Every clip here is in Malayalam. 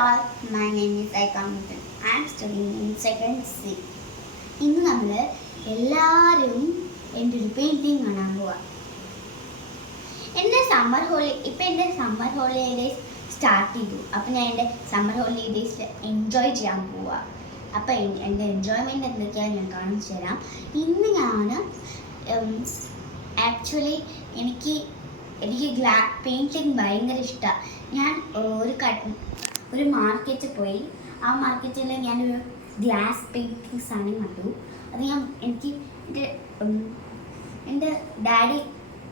all, my name is Aikamuthan. I am studying in second C. ഇന്ന് നമ്മൾ എല്ലാവരും എൻ്റെ ഒരു പെയിൻറ്റിങ് കാണാൻ പോവാം. എൻ്റെ സമ്മർ ഹോളിഡേയ്സ് സ്റ്റാർട്ട് ചെയ്തു. അപ്പോൾ ഞാൻ എൻ്റെ സമ്മർ ഹോളിഡേയ്സിൽ എൻജോയ് ചെയ്യാൻ പോവാം. അപ്പോൾ എൻ്റെ എൻജോയ്മെൻറ്റ് എന്തൊക്കെയാണ് ഞാൻ കാണിച്ചു തരാം. ഇന്ന് ഞാൻ ആക്ച്വലി എനിക്ക് പെയിൻറ്റിങ് ഭയങ്കര ഇഷ്ടമാണ്. ഞാൻ ഒരു മാർക്കറ്റിൽ പോയി. ആ മാർക്കറ്റിൽ ഞാനൊരു ഗ്ലാസ് പെയിൻറ്റിങ് സാധനം കണ്ടു. അത് എൻ്റെ ഡാഡി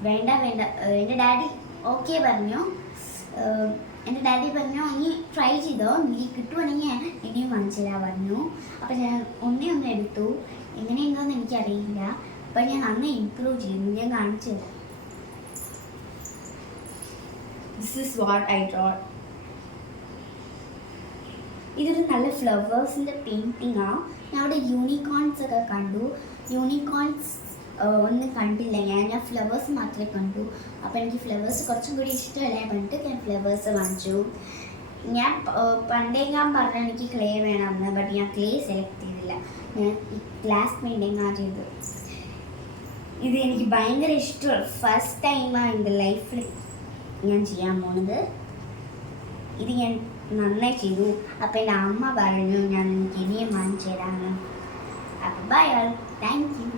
വേണ്ട എൻ്റെ ഡാഡി ഓക്കെ പറഞ്ഞു. എൻ്റെ ഡാഡി പറഞ്ഞു ഇനി ട്രൈ ചെയ്തോ, നീ കിട്ടുവാണെങ്കിൽ ഇനിയും വാങ്ങിച്ചില്ല പറഞ്ഞു. അപ്പോൾ ഞാൻ ഒന്നേ എടുത്തു. എങ്ങനെയുണ്ടോയെന്ന് എനിക്കറിയില്ല. അപ്പോൾ ഞാൻ നന്നായി ഇമ്പ്രൂവ് ചെയ്തു. ഞാൻ കാണിച്ചു തരാം. This is what I draw. ഇതൊരു നല്ല ഫ്ലവേഴ്സിൻ്റെ പെയിൻറ്റിങ്ങാണ്. ഞാൻ അവിടെ യൂണിക്കോൺസ് ഒക്കെ കണ്ടു. യൂണിക്കോൺസ് ഒന്നും കണ്ടില്ല. ഞാൻ ഫ്ലവേഴ്സ് മാത്രമേ കണ്ടു. അപ്പോൾ എനിക്ക് ഫ്ലവേഴ്സ് കുറച്ചും കൂടി ഇഷ്ടമല്ല പറഞ്ഞിട്ട് ഞാൻ ഫ്ലവേഴ്സ് വാങ്ങിച്ചു. ഞാൻ പറഞ്ഞ എനിക്ക് ക്ലേ വേണമെന്ന്, ബട്ട് ഞാൻ ക്ലേ സെലക്ട് ചെയ്തില്ല. ഞാൻ ഈ ഗ്ലാസ് പെയിൻറ്റിങ്ങാണ് ചെയ്തത്. ഇത് എനിക്ക് ഭയങ്കര ഇഷ്ടമാണ്. ഫസ്റ്റ് ടൈമാണ് എൻ്റെ ലൈഫിൽ ഞാൻ ചെയ്യാൻ പോകുന്നത്. ഇത് ഞാൻ നന്നായി ചെയ്തു. അപ്പോൾ എൻ്റെ അമ്മ പറഞ്ഞു ഞാൻ എനിക്ക് ഇനിയും വാങ്ങിച്ചു തരാമെന്ന്. അപ്പോൾ ബൈ ഓൾ, താങ്ക് യു.